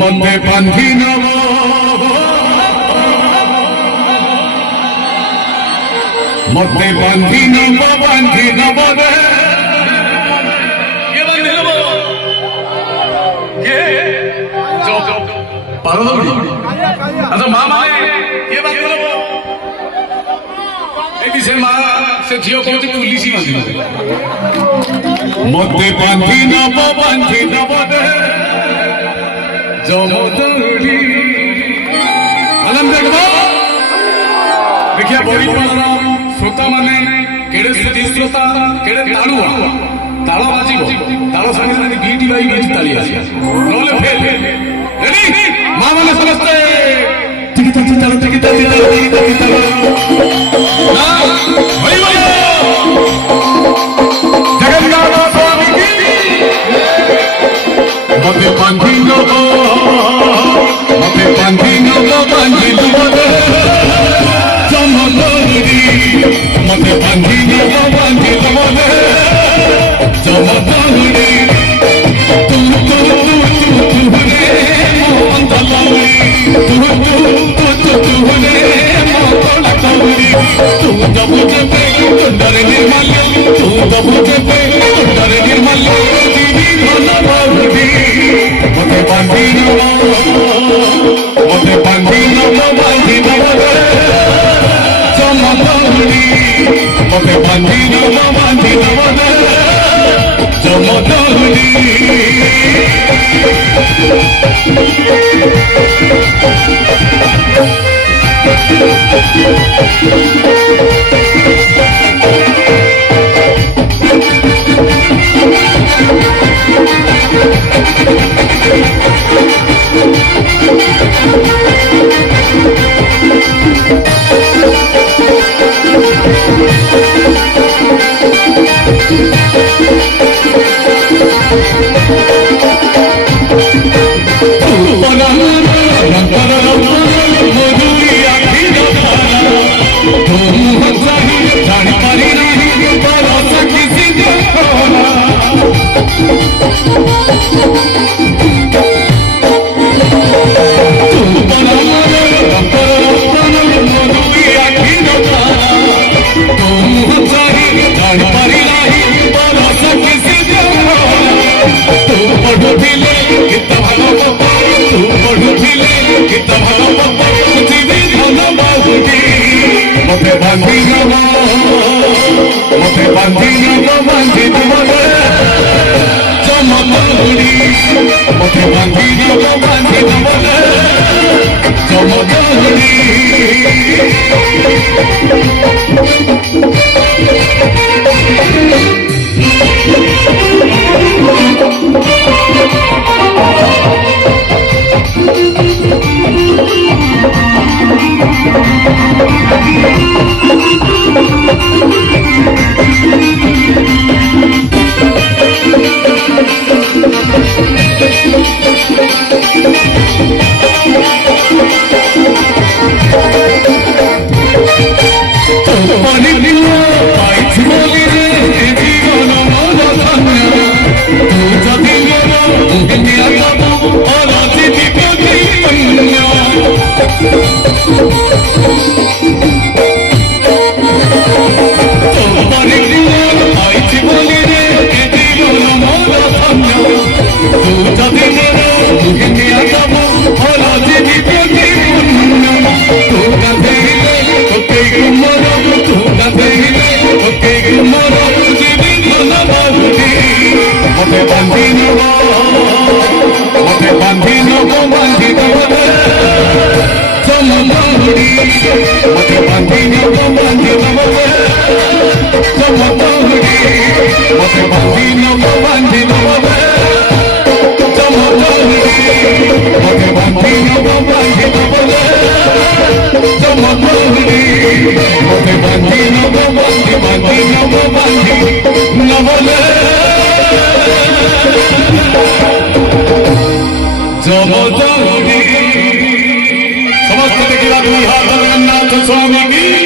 मते बांधी नव मते बांधी नव रे ये बांधी नव ये जो पारदौड़ी अच्छा माँ माने ये बांधी नव एटी से माँ से झियो को पुलिस ही बांधी नव मते बांधी नव रे जमदड़ी आनंद देखिए बड़ी श्रोता माने केड़े स्थिति श्रोता केड़े तालुआ ताल बाजिबो ताल संगे बीटी बाई बीटी ताली आसी नले फेल रेडी मां माने समझते टिकी ताली ना भाई जगन्नाथ स्वामी की मते बांधी मते बांधी जमदड़ी तू रे मोहन दलौड़ी तू रे मोहन दलौड़ी तू जब जबे डर निर्मल तू जब जबे डर निर्मल दीदी धन बांधी मते बांधी जमदड़ी मते बांधी जमदड़ी मते बांधी जमदड़ी मते बांधी जमदड़ी समस्त जगन्नाथ स्वामी की